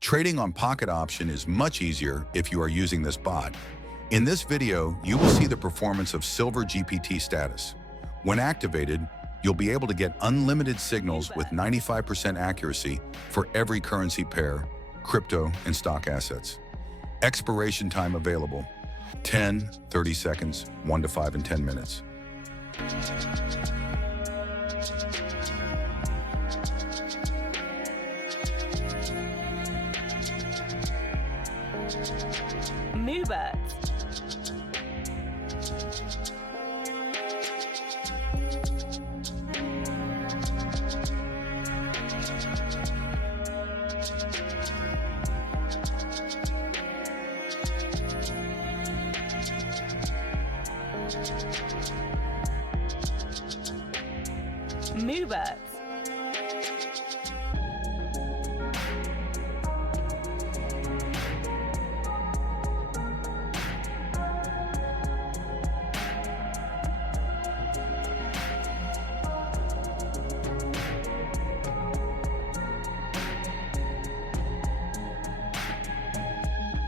Trading on Pocket Option is much easier if you are using this bot. In this video, you will see the performance of Silver GPT status. When activated, you'll be able to get unlimited signals with 95% accuracy for every currency pair, crypto, and stock assets. Expiration time available: 10, 30 seconds, 1 to 5 and 10 minutes. Moobert. Moobert.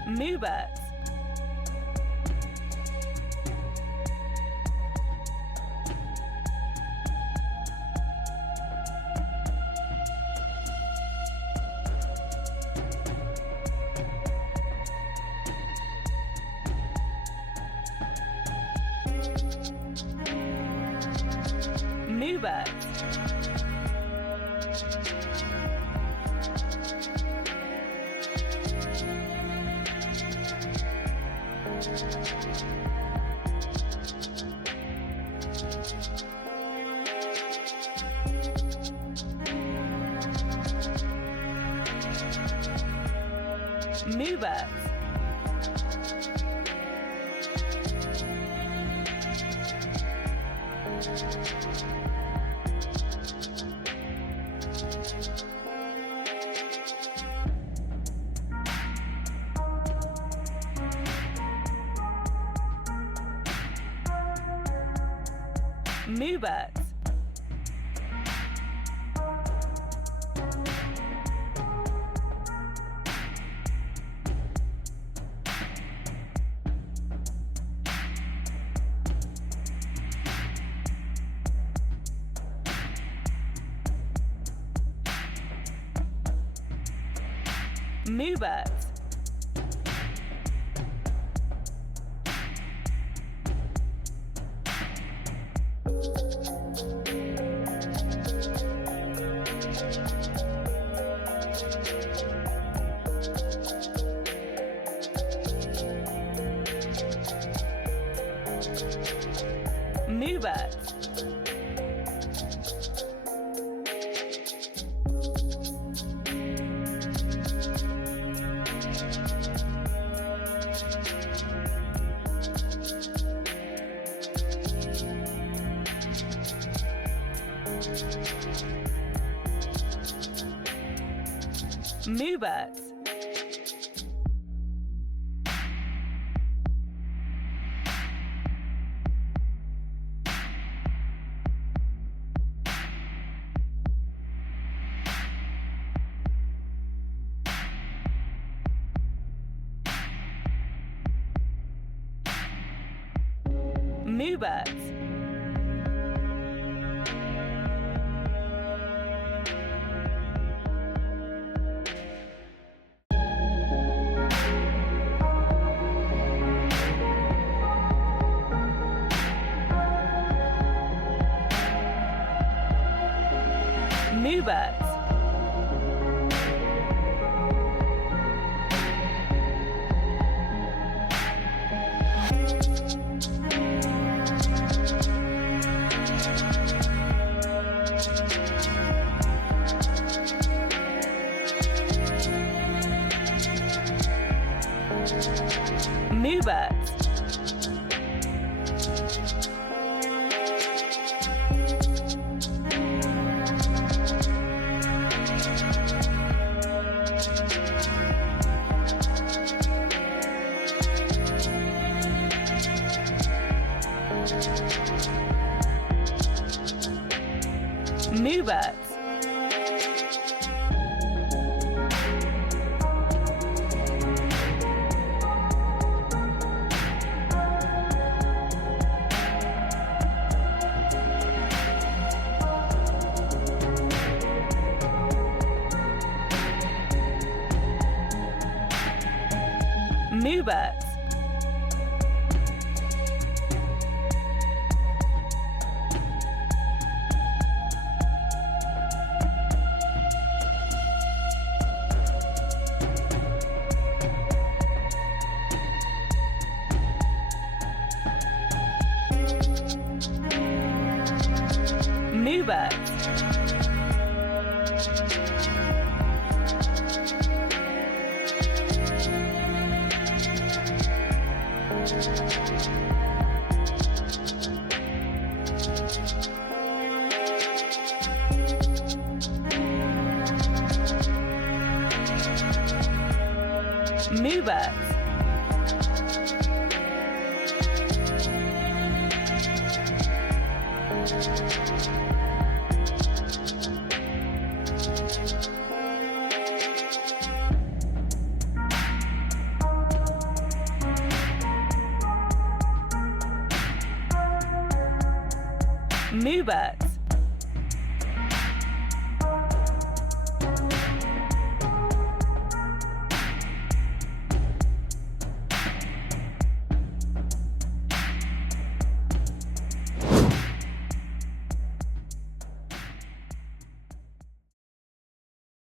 Moobert. Moobert. Moobert. Moobert. Moobert. Moobert. Moobert. Moobert. Moobert. Moobert. Moobert. Moobert. Moobert. Moobert. Moobert.